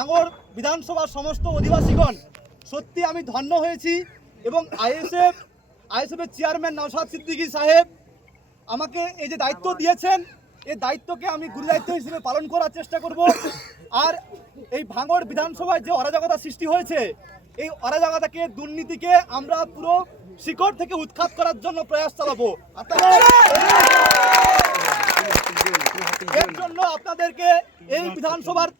ভাঙড় বিধানসভার সমস্ত অধিবাসীগণ, সত্যি আমি ধন্য হয়েছি এবং আইএসএফের চেয়ারম্যান নওশাদ সিদ্দিকী সাহেব আমাকে এই যে দায়িত্ব দিয়েছেন, এই দায়িত্বকে আমি গুরুদায়িত্ব হিসেবে পালন করার চেষ্টা করব। আর এই ভাঙড় বিধানসভায় যে অরাজকতা সৃষ্টি হয়েছে, এই অরাজকতাকে, দুর্নীতিকে আমরা পুরো শিকড় থেকে উৎখাত করার জন্য প্রয়াস চালাবো। এর জন্য আপনাদেরকে এই বিধানসভার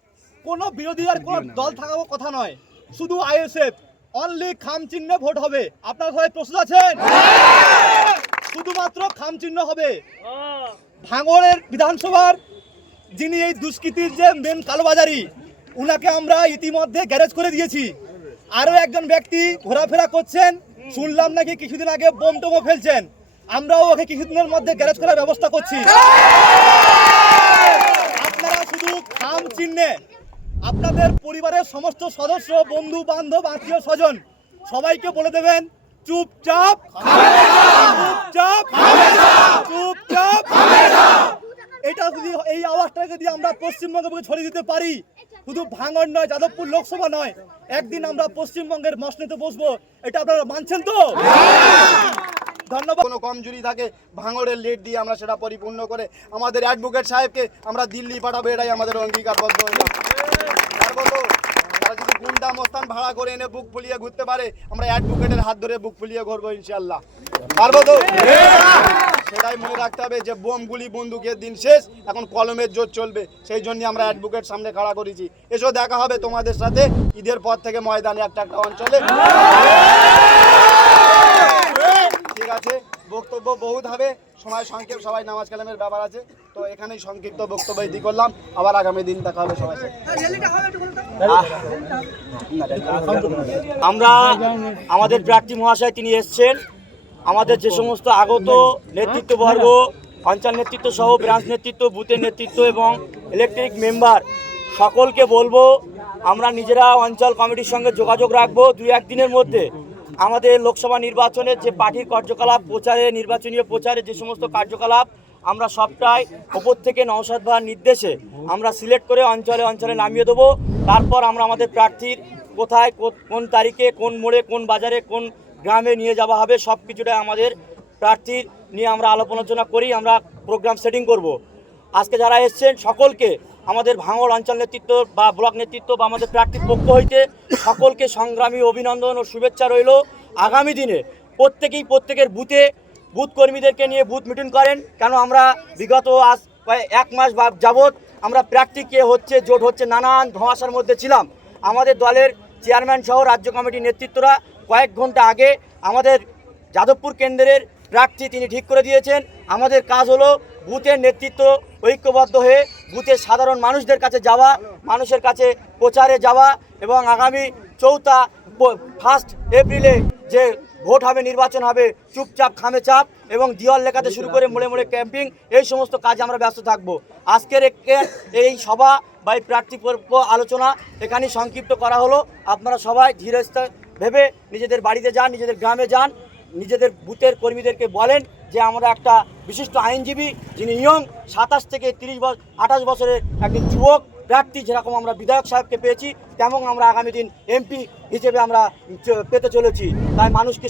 কোনো বিরোধী আর কোনো দল থাকার কথা নয়, শুধু আইএসএফ, অনলি খাম চিহ্নে ভোট হবে। আপনারা সবাই প্রস্তুত আছেন? শুধুমাত্র খাম চিহ্ন হবে। ভাঙড়ের বিধানসভার যিনি এই দুষ্কৃতির যে মেন কালোবাজারি, উনাকে আমরা ইতিমধ্যে গ্যারেজ করে দিয়েছি। আরও একজন ব্যক্তি ঘোরাফেরা করছেন, শুনলাম নাকি কিছুদিন আগে বোম টোমও ফেলছেন। আমরাও ওকে কিছুদিনের মধ্যে গ্যারেজ করার ব্যবস্থা করছি। আপনারা শুধু খাম চিহ্নে আপনাদের পরিবারের সমস্ত সদস্য, বন্ধু বান্ধব, আত্মীয় স্বজন সবাইকে বলে দেবেন, চুপচাপ চুপচাপ চুপচাপ। এটা যদি, এই আওয়াজটা যদি আমরা পশ্চিমবঙ্গে ছড়িয়ে দিতে পারি, শুধু ভাঙড় নয়, যাদবপুর লোকসভা নয়, একদিন আমরা পশ্চিমবঙ্গের মসনদে বসবো। এটা আপনারা মানছেন তো? ধন্যবাদ। কোনো কমজোরি থাকে, ভাঙড়ের লিড দিয়ে আমরা সেটা পরিপূর্ণ করে আমাদের অ্যাডভোকেট সাহেবকে আমরা দিল্লি পাঠাবো, এটাই আমাদের অঙ্গীকারবদ্ধ হইলাম। তারা যদি গুন্ডা মস্তান ভাড়া করে এনে বুক ফুলিয়ে ঘুরতে পারে, আমরা অ্যাডভোকেটের হাত ধরে বুক ফুলিয়ে ঘুরবো ইনশাল্লাহ। পারবো তো? সেটাই মনে রাখতে হবে যে বোম গুলি বন্দুকের দিন শেষ, এখন কলমের জোর চলবে। সেই জন্য আমরা অ্যাডভোকেট সামনে খাড়া করেছি। এসো, দেখা হবে তোমাদের সাথে ঈদের পর থেকে ময়দানে একটা একটা অঞ্চলে। ঠিক আছে, বক্তব্য বহুত হবে, সময় সংক্ষেপ, সবাই নামাজ কালামের ব্যাপার আছে, তো এখানেই সংক্ষিপ্ত বক্তব্য ইতি করলাম। আবার আগামী দিন দেখা হবে সবাই। আমরা আমাদের প্রার্থী মহাশয় তিনি এসছেন, আমাদের যে সমস্ত আগত নেতৃত্ববর্গ, অঞ্চল নেতৃত্ব সহ ব্রাঞ্চ নেতৃত্ব, বুথের নেতৃত্ব এবং ইলেকট্রিক মেম্বার সকলকে বলবো, আমরা নিজেরা অঞ্চল কমিটির সঙ্গে যোগাযোগ রাখবো। 2-1 দিনের মধ্যে আমাদের লোকসভা নির্বাচনের যে পার্টির কার্যকলাপ, প্রচারে, নির্বাচনীয় প্রচারে যে সমস্ত কার্যকলাপ, আমরা সবটাই ওপর থেকে নওশাদ ভাইয়ের নির্দেশে আমরা সিলেক্ট করে অঞ্চলে অঞ্চলে নামিয়ে দেবো। তারপর আমরা আমাদের প্রার্থীর কোথায়, কোন তারিখে, কোন মোড়ে, কোন বাজারে, কোন গ্রামে নিয়ে যাওয়া হবে, সব কিছুটা আমাদের প্রার্থীর নিয়ে আমরা আলাপ আলোচনা করি, আমরা প্রোগ্রাম সেটিং করব। আজকে যারা এসছেন সকলকে, আমাদের ভাঙড় অঞ্চল নেতৃত্ব বা ব্লক নেতৃত্ব বা আমাদের প্রার্থীর পক্ষ হইতে সকলকে সংগ্রামী অভিনন্দন ও শুভেচ্ছা রইল। আগামী দিনে প্রত্যেকেই প্রত্যেকের বুথ কর্মীদেরকে নিয়ে বুথ মিটিং করেন। কেন আমরা বিগত আজ 1 মাস যাবৎ আমরা প্রার্থী কে হচ্ছে, জোট হচ্ছে, নানান ধোঁয়াশার মধ্যে ছিলাম। আমাদের দলের চেয়ারম্যান সহ রাজ্য কমিটির নেতৃত্বরা কয়েক ঘন্টা আগে আমাদের যাদবপুর কেন্দ্রের প্রার্থী তিনি ঠিক করে দিয়েছেন। আমাদের কাজ হলো বুথের নেতৃত্ব ঐক্যবদ্ধ হয়ে বুথের সাধারণ মানুষদের কাছে যাওয়া, মানুষের কাছে প্রচারে যাওয়া এবং আগামী 1 এপ্রিলে যে ভোট হবে, নির্বাচন হবে, চুপচাপ খামে চাপ এবং দিওয়াল লেখাতে শুরু করে মোড়ে মোড়ে ক্যাম্পিং, এই সমস্ত কাজে আমরা ব্যস্ত থাকব। আজকের এই সভা বা এই প্রার্থী আলোচনা এখানেই সংক্ষিপ্ত করা হলো। আপনারা সবাই ধীরে ভেবে নিজেদের বাড়িতে যান, নিজেদের গ্রামে যান, নিজেদের বুথের কর্মীদেরকে বলেন যে আমরা একটা বিশিষ্ট আইনজীবী, যিনি ইয়ং 27 থেকে 28 বছরের একজন যুবক প্রার্থী, যেরকম আমরা বিধায়ক সাহেবকে পেয়েছি, তেমন আমরা আগামী দিন এমপি হিসেবে আমরা পেতে চলেছি। তাই মানুষকে